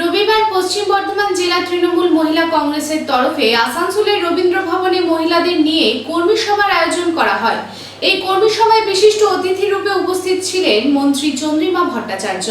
রবিবার পশ্চিম বর্ধমান জেলা তৃণমূল মহিলা কংগ্রেসের তরফে আসানসোলের রবীন্দ্র ভবনে মহিলাদের নিয়ে কর্মী সভার আয়োজন করা হয়। এই কর্মী সভায় বিশিষ্ট অতিথি রূপে উপস্থিত ছিলেন মন্ত্রী চন্দ্রিমা ভট্টাচার্য।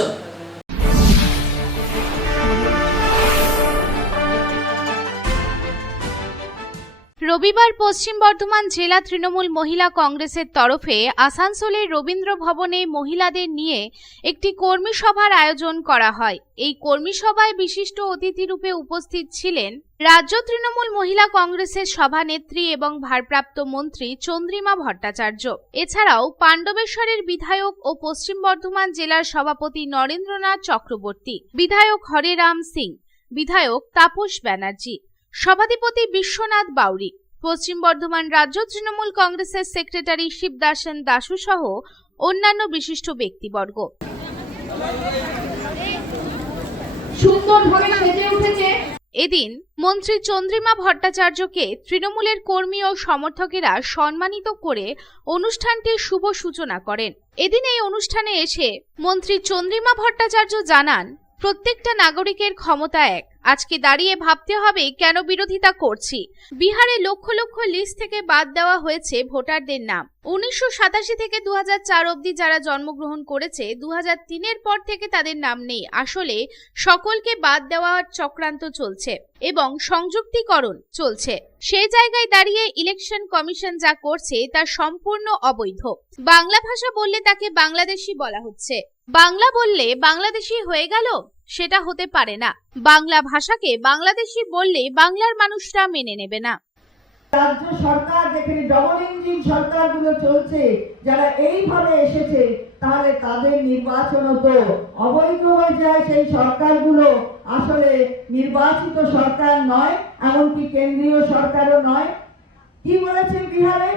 রবিবার পশ্চিম বর্ধমান জেলা তৃণমূল মহিলা কংগ্রেসের তরফে আসানসোলের রবীন্দ্র ভবনে মহিলাদের নিয়ে একটি কর্মী সভার আয়োজন করা হয়। এই কর্মী সভায় বিশিষ্ট অতিথি রূপে উপস্থিত ছিলেন রাজ্য তৃণমূল মহিলা কংগ্রেসের সভানেত্রী এবং ভারপ্রাপ্ত মন্ত্রী চন্দ্রিমা ভট্টাচার্য। এছাড়াও পাণ্ডবেশ্বরের বিধায়ক ও পশ্চিম বর্ধমান জেলার সভাপতি নরেন্দ্রনাথ চক্রবর্তী, বিধায়ক হরেরাম সিং, বিধায়ক তাপস ব্যানার্জি, সভাধিপতি বিশ্বনাথ বাউরি পশ্চিম বর্ধমান রাজ্য তৃণমূল কংগ্রেসের সেক্রেটারি শিবদাসন দাসু সহ অন্যান্য বিশিষ্ট ব্যক্তিবর্গ। সুন্দরভাবে সেজে উঠেছে। এদিন মন্ত্রী চন্দ্রিমা ভট্টাচার্যকে তৃণমূলের কর্মী ও সমর্থকেরা সম্মানিত করে অনুষ্ঠানটির শুভ সূচনা করেন। এদিন এই অনুষ্ঠানে এসে মন্ত্রী চন্দ্রিমা ভট্টাচার্য জানান প্রত্যেকটা নাগরিকের ক্ষমতা এক। আজকে দাঁড়িয়ে ভাবতে হবে কেন বিরোধিতা করছি? বিহারে লক্ষ লক্ষ লিস্ট থেকে বাদ দেওয়া হয়েছে ভোটারদের নাম। উনিশশো সাতাশি থেকে দু চার অবধি যারা জন্মগ্রহণ করেছে দু তিনের পর থেকে তাদের নাম নেই। আসলে সকলকে বাদ দেওয়ার চক্রান্ত চলছে এবং সংযুক্তিকরণ চলছে। সেই জায়গায় দাঁড়িয়ে ইলেকশন কমিশন যা করছে তা সম্পূর্ণ অবৈধ। বাংলা ভাষা বললে তাকে বাংলাদেশি বলা হচ্ছে। বাংলা বললে বাংলাদেশি হয়ে গেল? সেটা হতে পারে না। বাংলা ভাষাকে বাংলাদেশি বললে বাংলার মানুষরা মেনে নেবে না। রাজ্য সরকার, যেখানে ডবল ইঞ্জিন সরকারগুলো চলছে, যারা এইভাবে এসেছে, তাহলে তাদের নির্বাচন তো অবৈধ হয়ে যায় সেই সরকারগুলো। আসলে নির্বাচিত সরকার নয়, এমনকি কেন্দ্রীয় সরকারও নয়। কি বলেছে বিহারে?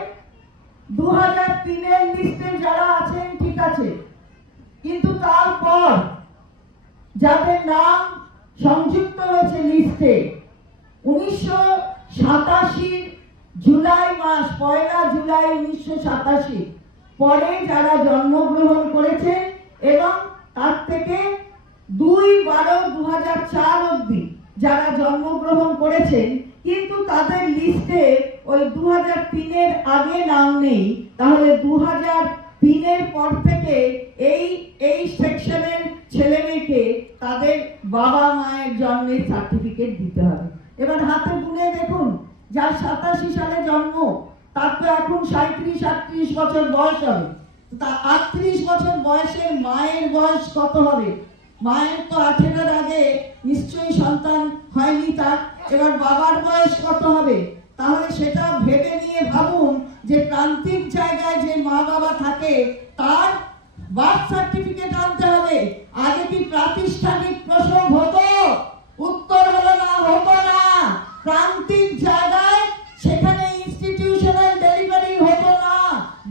দু হাজার তিনের লিস্টে যারা আছেন, ঠিক আছে। কিন্তু তারপর যাদের নাম সংযুক্ত হয়েছে লিস্টে উনিশশো সাতাশি জুলাই মাস, পয়লা জুলাই উনিশশো সাতাশি, পরে যারা জন্মগ্রহণ করেছে এবং তার থেকে দুই বারো দু হাজার চার অব্দি যারা জন্মগ্রহণ করেছেন, কিন্তু তাদের লিস্টে ওই দু হাজার তিনের আগে নাম নেই, তাহলে দু হাজার তিনের পর থেকে এই এই সেকশনের ছেলে মেয়েকে তাদের বাবা মায়ের জন্মের সার্টিফিকেট দিতে হবে। এবার হাতে গুনে দেখুন, যার সাতাশি সালে জন্ম, তার তো এখন সাঁত্রিশ আটত্রিশ বছর বয়স হবে। তা আটত্রিশ বছর বয়সে মায়ের বয়স কত হবে? মায়ের তো আঠেরোর আগে নিশ্চয়ই সন্তান হয়নি তার। এবার বাবার বয়স কত হবে? তাহলে সেটা ভেবে নিয়ে ভাবুন যে প্রান্তিক জায়গায় যে মা বাবা থাকে, তার বার্থ সার্টিফিকেট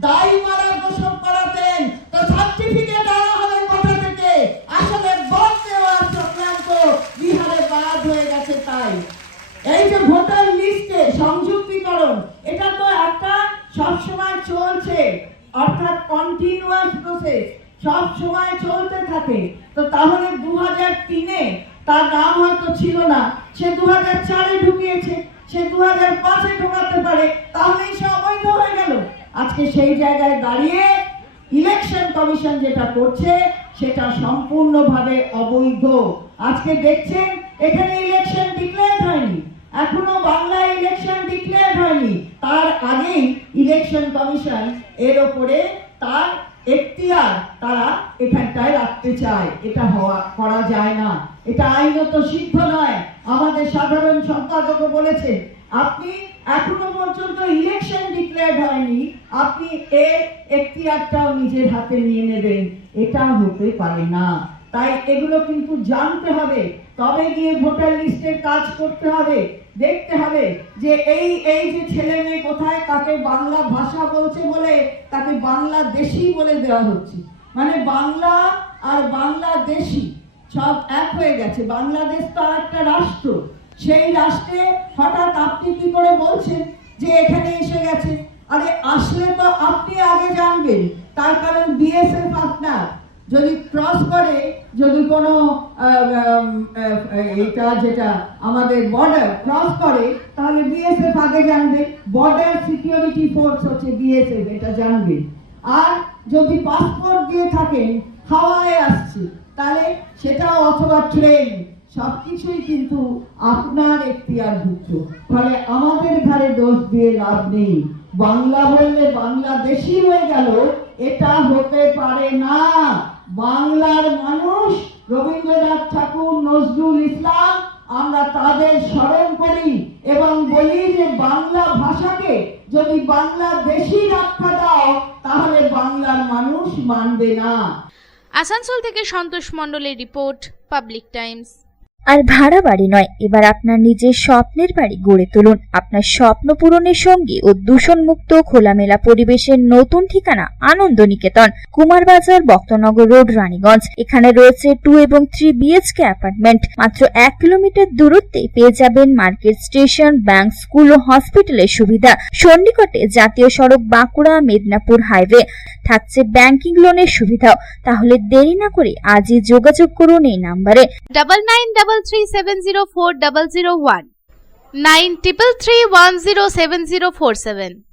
দাই মারা প্রসব করাতেন তো সার্টিফিকেট আনা হবে কোথা থেকে? আসলে ভোট দেওয়ার চক্রান্ত বিহারে বাদ হয়ে গেছে তাই। এই যে ভোটার লিস্টে সংযুক্তিকরণ, এটা তো একটা সবসময় চলছে। অর্থাৎ কন্টিনিউয়াস প্রসেস সব সময় চলতে থাকে। তো তাহলে দু হাজার তিনে তার নাম হয়তো ছিল না। সে দু হাজার চারে ঢুকিয়েছে, সে দু হাজার পাঁচে ঢোকাতে পারে, তাহলেই সে অবৈধ হয়ে গেল। আজকে সেই জায়গায় দাঁড়িয়ে ইলেকশন কমিশন যেটা করছে, সেটা সম্পূর্ণভাবে অবৈধ। আজকে দেখছেন, এখানে ইলেকশন ডিক্লেয়ার হয়নি। এখনও বাংলায় ইলেকশন ডিক্লেয়ার হয়নি। তার আগেই ইলেকশন কমিশন এর ওপরে তার এখতিয়ার তারা এখানটায় রাখতে চায়। এটা হওয়া, করা যায় না। এটা আইনত সিদ্ধ নয়। আমাদের সাধারণ সম্পাদক বলেছে আপনি এখনও পর্যন্ত ইলেকশন ডিক্লেয়ার হয়নি, আপনি এর এখতিয়ারটাও নিজের হাতে নিয়ে নেবেন এটা হতে পারে না। তাই এগুলো কিন্তু জানতে হবে, তবে গিয়ে ভোটার লিস্টের কাজ করতে হবে, দেখতে হবে যে এই এই যে ছেলে মেয়ে কোথায়, তাকে বাংলা ভাষা বলছে বলে, তাকে বাংলাদেশি বলে দেওয়া হচ্ছে। মানে বাংলা আর বাংলাদেশি সব এক হয়ে গেছে। বাংলাদেশ তো আর একটা রাষ্ট্র। সেই রাষ্ট্রে হঠাৎ আপনি কি করে বলছেন যে এখানে এসে গেছে? আরে, আসলে তো আপনি আগে জানবেন, তার কারণ বিএসএফ আপনার। যদি ক্রস করে, যদি কোনো এটা যেটা আমাদের বর্ডার ক্রস করে, তাহলে বিএসএফ আগে জানবে। বর্ডার সিকিউরিটি ফোর্স হচ্ছে বিএসএফ, এটা জানবে। আর যদি পাসপোর্ট দিয়ে থাকেন, হাওয়ায় আসছে, তাহলে সেটাও অথবা ট্রেন সবকিছুই কিন্তু আপনার এখতিয়ারভুক্ত ফলে আমাদের ঘরে দোষ দিয়ে লাভ নেই। বাংলা বললে বাংলাদেশি হয়ে গেল, এটা হতে পারে না। বাংলার মানুষ রবীন্দ্রনাথ ঠাকুর, নজরুল ইসলাম, আমরা তাদের স্মরণ করি এবং বলি যে বাংলা ভাষাকে যদি বাংলাদেশি রক্ষা দাও, তাহলে বাংলার মানুষ মানবে না। আসানসোল থেকে সন্তোষ মণ্ডলের রিপোর্ট, পাবলিক টাইমস। আর ভাড়া বাড়ি নয়। এবার আপনার নিজের স্বপ্নের বাড়ি গড়ে তুলুন। আপনার স্বপ্ন পূরণের সঙ্গে ও দূষণমুক্ত খোলামেলা পরিবেশের নতুন ঠিকানা আনন্দ নিকেতন কুমারবাজার, বক্তনগর রোড, রানীগঞ্জ। এখানে রয়েছে টু এবং থ্রি বিএচকে অ্যাপার্টমেন্ট। মাত্র এক কিলোমিটার দূরত্বে পেয়ে যাবেন মার্কেট স্টেশন, ব্যাংক, স্কুল ও হসপিটালের সুবিধা। সন্নিকটে জাতীয় সড়ক বাঁকুড়া, মেদিনীপুর হাইওয়ে। থাকছে ব্যাংকিং লোনের সুবিধাও। তাহলে দেরি না করে আজই যোগাযোগ করুন এই নাম্বারে। Double nine double triple three seven zero four double zero one nine triple three one zero seven zero four seven.